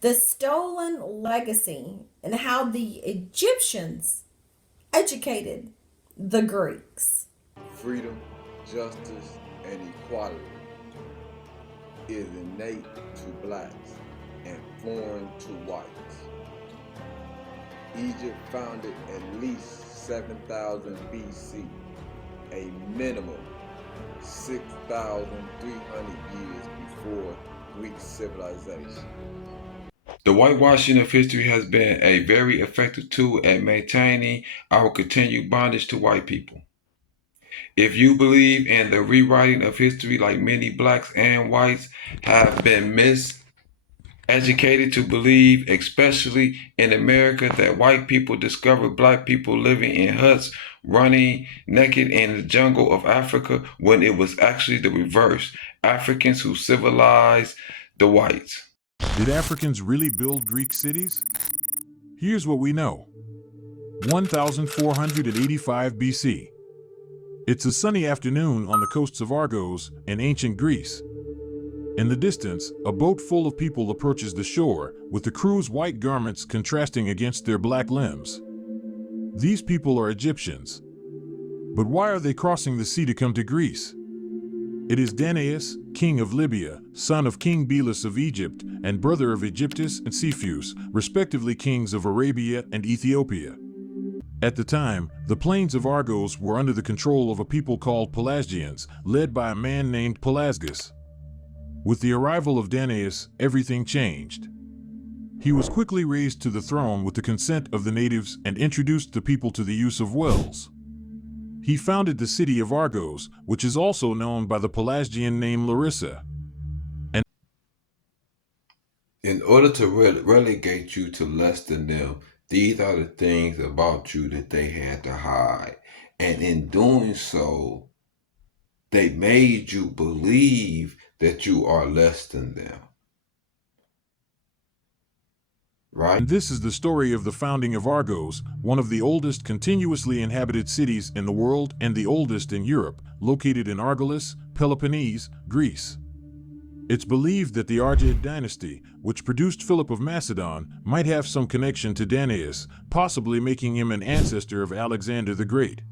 The stolen legacy and how the Egyptians educated the Greeks. Freedom, justice, and equality is innate to blacks and foreign to whites. Egypt founded at least 7000 BC, a minimum 6,300 years before Greek civilization. The whitewashing of history has been a very effective tool at maintaining our continued bondage to white people. If you believe in the rewriting of history, like many blacks and whites have been miseducated to believe, especially in America, that white people discovered black people living in huts, running naked in the jungle of Africa, when it was actually the reverse. Africans who civilized the whites. Did Africans really build Greek cities? Here's what we know. 1485 BC. It's a sunny afternoon on the coasts of Argos in ancient Greece. In the distance, a boat full of people approaches the shore, with the crew's white garments contrasting against their black limbs. These people are Egyptians. But why are they crossing the sea to come to Greece? It is Danaus, king of Libya, son of King Belus of Egypt, and brother of Egyptus and Cepheus, respectively kings of Arabia and Ethiopia. At the time, the plains of Argos were under the control of a people called Pelasgians, led by a man named Pelasgus. With the arrival of Danaus, everything changed. He was quickly raised to the throne with the consent of the natives and introduced the people to the use of wells. He founded the city of Argos, which is also known by the Pelasgian name Larissa. And In order to relegate you to less than them, these are the things about you that they had to hide. And in doing so, they made you believe that you are less than them. Right? this is the story of the founding of Argos, one of the oldest continuously inhabited cities in the world and the oldest in Europe, located in Argolis, Peloponnese, Greece. It's believed that the Argead dynasty, which produced Philip of Macedon, might have some connection to Danaus, possibly making him an ancestor of Alexander the Great.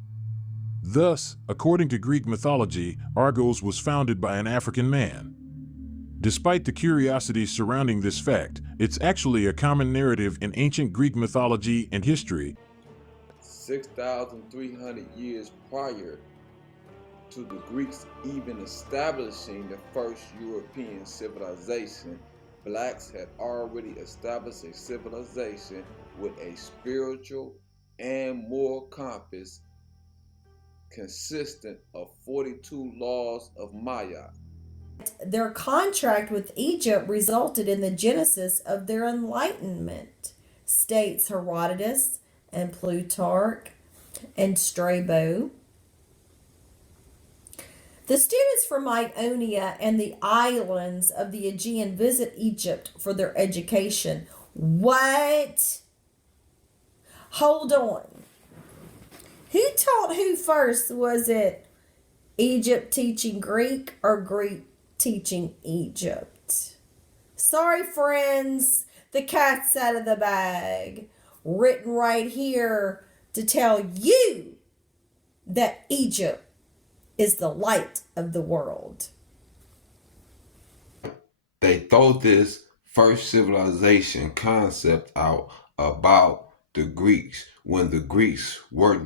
Thus, according to Greek mythology, Argos was founded by an African man. Despite the curiosity surrounding this fact, it's actually a common narrative in ancient Greek mythology and history. 6,300 years prior to the Greeks even establishing the first European civilization, blacks had already established a civilization with a spiritual and moral compass consistent of 42 laws of Maya. Their contract with Egypt resulted in the genesis of their enlightenment, states Herodotus and Plutarch and Strabo. The students from Ionia and the islands of the Aegean visit Egypt for their education. What? Hold on. Who taught who first? Was it Egypt teaching Greek or Greek teaching Egypt? Sorry, friends, the cat's out of the bag. Written right here to tell you that Egypt is the light of the world. They throw this first civilization concept out about the Greeks when the Greeks were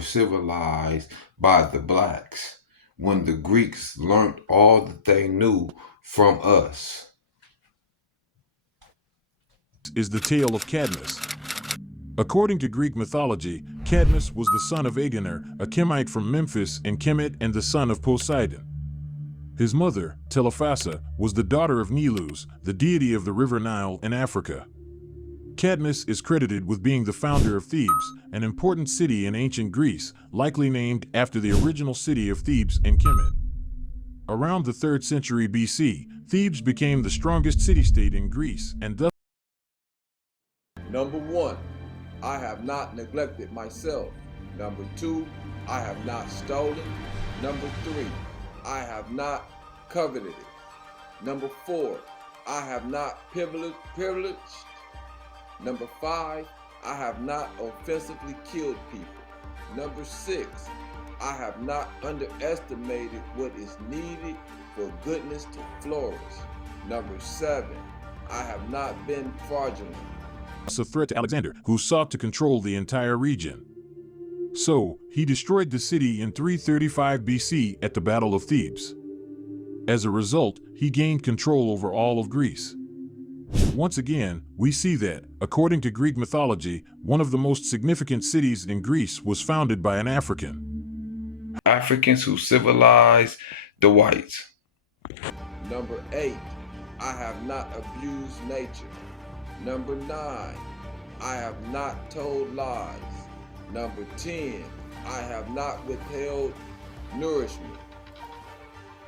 civilized by the blacks, when the Greeks learned all that they knew from us. Is the tale of Cadmus. According to Greek mythology, Cadmus was the son of Agenor, a Chemite from Memphis and Kemet, and the son of Poseidon. His mother, Telephassa, was the daughter of Nilus, the deity of the river Nile in Africa. Cadmus is credited with being the founder of Thebes, an important city in ancient Greece, likely named after the original city of Thebes in Kemet. Around the 3rd century BC, Thebes became the strongest city-state in Greece, and thus Number 1, I have not neglected myself. Number 2, I have not stolen. Number 3, I have not coveted it. Number 4, I have not privileged. Number 5, I have not offensively killed people. Number 6, I have not underestimated what is needed for goodness to flourish. Number 7, I have not been fraudulent. A threat to Alexander, who sought to control the entire region. So, he destroyed the city in 335 BC at the Battle of Thebes. As a result, he gained control over all of Greece. Once again, we see that, according to Greek mythology, one of the most significant cities in Greece was founded by an African. Africans who civilized the whites. Number 8, I have not abused nature. Number 9, I have not told lies. Number 10, I have not withheld nourishment.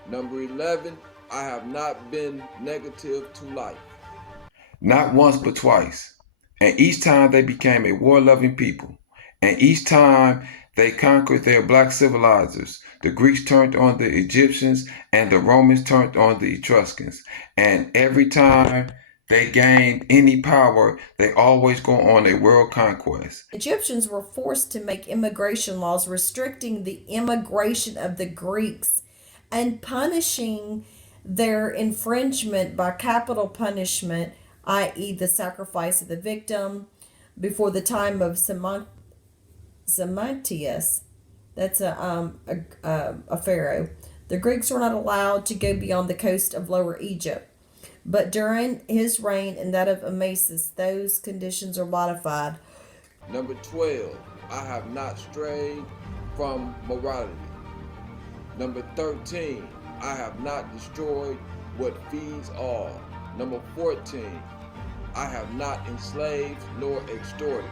Number 11, I have not been negative to life. Not once but twice. And each time they became a war-loving people. And each time they conquered their black civilizers. The Greeks turned on the Egyptians and the Romans turned on the Etruscans. And every time they gained any power, they always go on a world conquest. Egyptians were forced to make immigration laws restricting the immigration of the Greeks and punishing their infringement by capital punishment, i.e., the sacrifice of the victim. Before the time of Psammetius, that's a pharaoh, the Greeks were not allowed to go beyond the coast of Lower Egypt. But during his reign and that of Amasis, those conditions are modified. Number 12, I have not strayed from morality. Number 13, I have not destroyed what feeds all. Number 14, I have not enslaved nor extorted.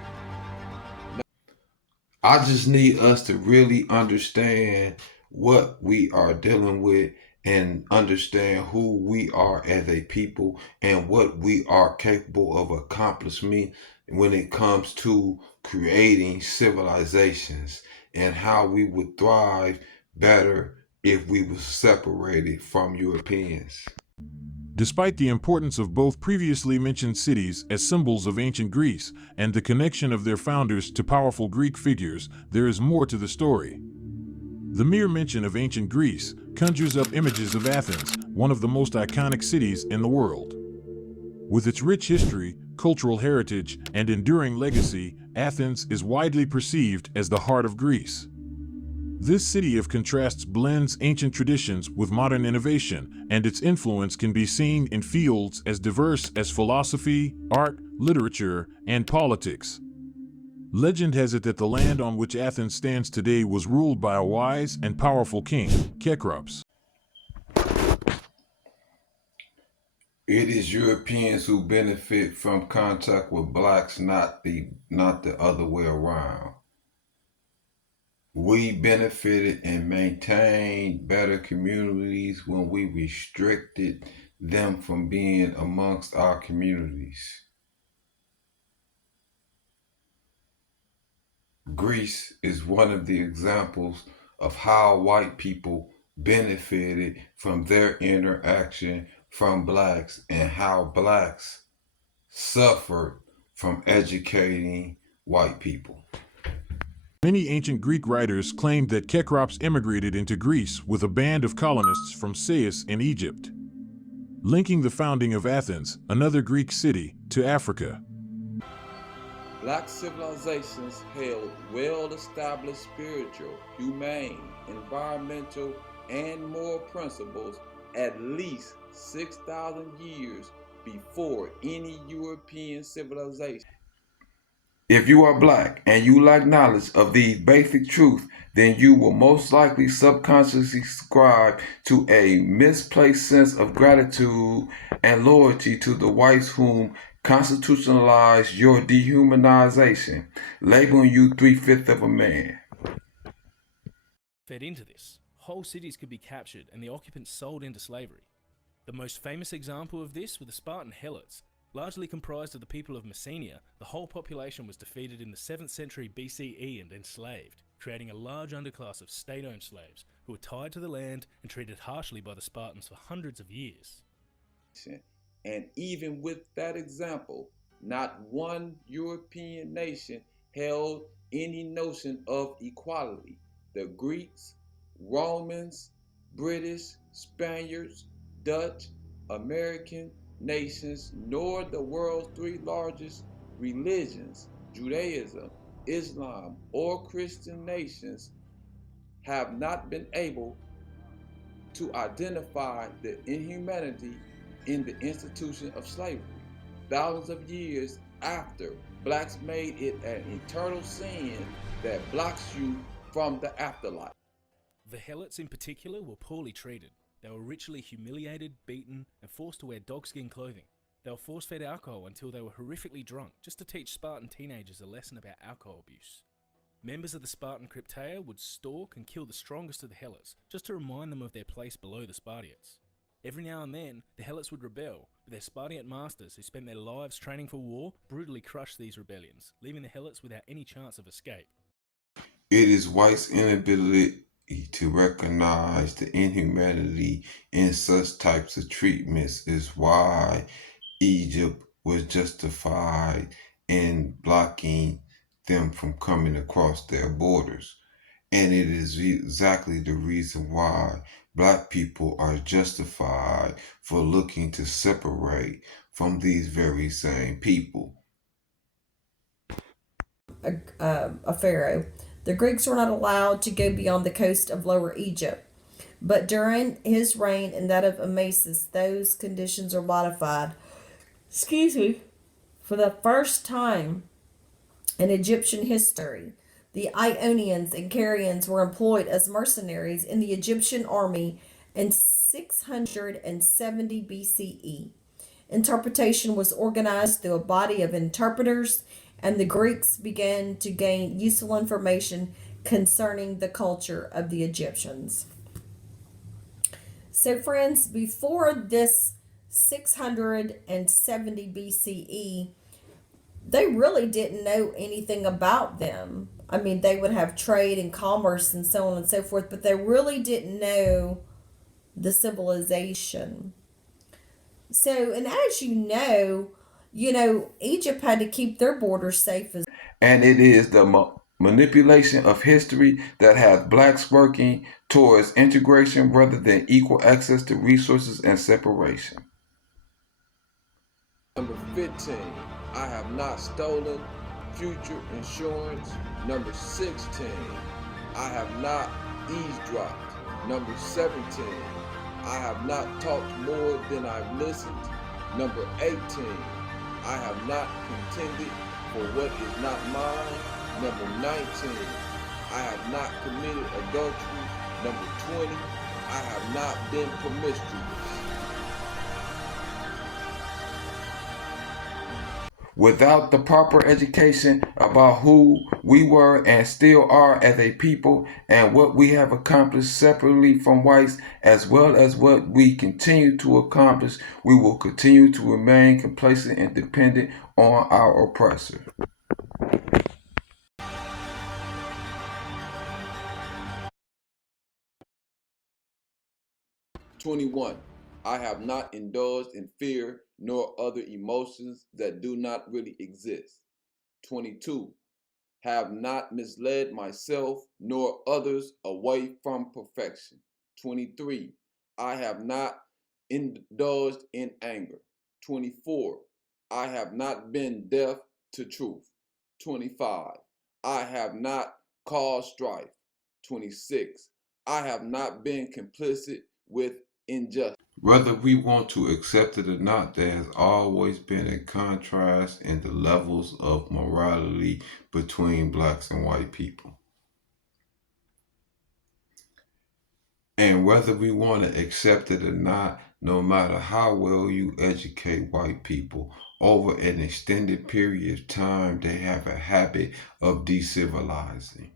I just need us to really understand what we are dealing with and understand who we are as a people and what we are capable of accomplishing when it comes to creating civilizations and how we would thrive better if we were separated from Europeans. Despite the importance of both previously mentioned cities as symbols of ancient Greece and the connection of their founders to powerful Greek figures, there is more to the story. The mere mention of ancient Greece conjures up images of Athens, one of the most iconic cities in the world. With its rich history, cultural heritage, and enduring legacy, Athens is widely perceived as the heart of Greece. This city of contrasts blends ancient traditions with modern innovation, and its influence can be seen in fields as diverse as philosophy, art, literature, and politics. Legend has it that the land on which Athens stands today was ruled by a wise and powerful king, Cecrops. It is Europeans who benefit from contact with blacks, not the other way around. We benefited and maintained better communities when we restricted them from being amongst our communities. Greece is one of the examples of how white people benefited from their interaction from blacks and how blacks suffered from educating white people. Many ancient Greek writers claimed that Cecrops immigrated into Greece with a band of colonists from Sais in Egypt, linking the founding of Athens, another Greek city, to Africa. Black civilizations held well-established spiritual, humane, environmental, and moral principles at least 6,000 years before any European civilization. If you are black and you lack knowledge of these basic truths, then you will most likely subconsciously subscribe to a misplaced sense of gratitude and loyalty to the whites whom constitutionalized your dehumanization, labeling you 3/5 of a man. Fed into this, whole cities could be captured and the occupants sold into slavery. The most famous example of this were the Spartan Helots. Largely comprised of the people of Messenia, the whole population was defeated in the 7th century BCE and enslaved, creating a large underclass of state-owned slaves who were tied to the land and treated harshly by the Spartans for hundreds of years. And even with that example, not one European nation held any notion of equality. The Greeks, Romans, British, Spaniards, Dutch, American nations, nor the world's three largest religions, Judaism, Islam, or Christian nations, have not been able to identify the inhumanity in the institution of slavery. Thousands of years after, blacks made it an eternal sin that blocks you from the afterlife. The Helots in particular were poorly treated. They were ritually humiliated, beaten, and forced to wear dogskin clothing. They were force-fed alcohol until they were horrifically drunk, just to teach Spartan teenagers a lesson about alcohol abuse. Members of the Spartan Crypteia would stalk and kill the strongest of the Helots, just to remind them of their place below the Spartiates. Every now and then, the Helots would rebel, but their Spartiate masters, who spent their lives training for war, brutally crushed these rebellions, leaving the Helots without any chance of escape. It is whites' inability to recognize the inhumanity in such types of treatments is why Egypt was justified in blocking them from coming across their borders. And it is exactly the reason why black people are justified for looking to separate from these very same people. A pharaoh. The Greeks were not allowed to go beyond the coast of Lower Egypt, but during his reign and that of Amasis, those conditions are modified. Excuse me. For the first time in Egyptian history, the Ionians and Carians were employed as mercenaries in the Egyptian army in 670 BCE. Interpretation was organized through a body of interpreters, and the Greeks began to gain useful information concerning the culture of the Egyptians. So, friends, before this 670 BCE, they really didn't know anything about them. I mean, they would have trade and commerce and so on and so forth, but they really didn't know the civilization. So, and as you know, Egypt had to keep their borders safe as. And it is the manipulation of history that has blacks working towards integration rather than equal access to resources and separation. Number 15, I have not stolen future insurance. Number 16, I have not eavesdropped. Number 17, I have not talked more than I've listened. Number 18, I have not contended for what is not mine. Number 19, I have not committed adultery. Number 20, I have not been promiscuous. Without the proper education about who we were and still are as a people and what we have accomplished separately from whites, as well as what we continue to accomplish, we will continue to remain complacent and dependent on our oppressor. "21. I have not indulged in fear nor other emotions that do not really exist. 22. Have not misled myself nor others away from perfection. 23. I have not indulged in anger. 24. I have not been deaf to truth. 25. I have not caused strife. 26. I have not been complicit with injustice." Whether we want to accept it or not, there has always been a contrast in the levels of morality between blacks and white people. And whether we want to accept it or not, no matter how well you educate white people, over an extended period of time, they have a habit of decivilizing.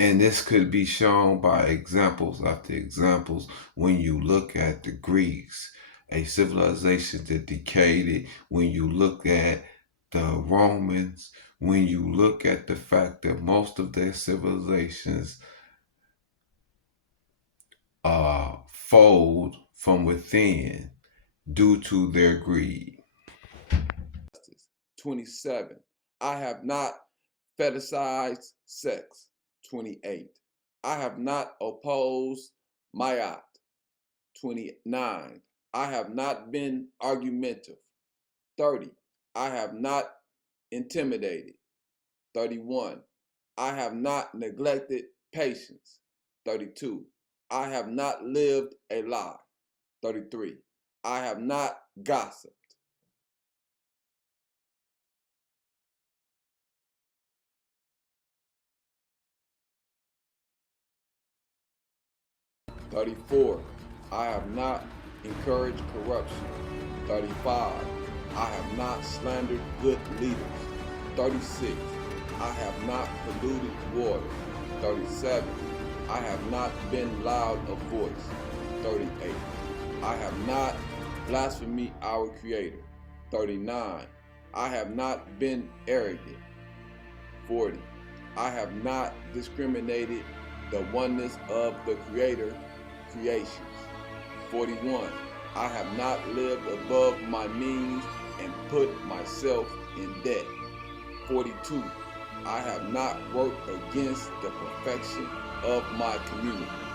And this could be shown by examples after examples when you look at the Greeks, a civilization that decayed, when you look at the Romans, when you look at the fact that most of their civilizations fold from within. due to their greed. 27. I have not fetishized sex. 28. I have not opposed Mayat. 29. I have not been argumentative. 30. I have not intimidated. 31. I have not neglected patience. 32. I have not lived a lie. 33. I have not gossiped. 34. I have not encouraged corruption. 35. I have not slandered good leaders. 36. I have not polluted water. 37. I have not been loud of voice. 38. I have not blasphemed our Creator. 39. I have not been arrogant. 40. I have not discriminated the oneness of the Creator creations. 41. I have not lived above my means and put myself in debt. 42. I have not worked against the perfection of my community.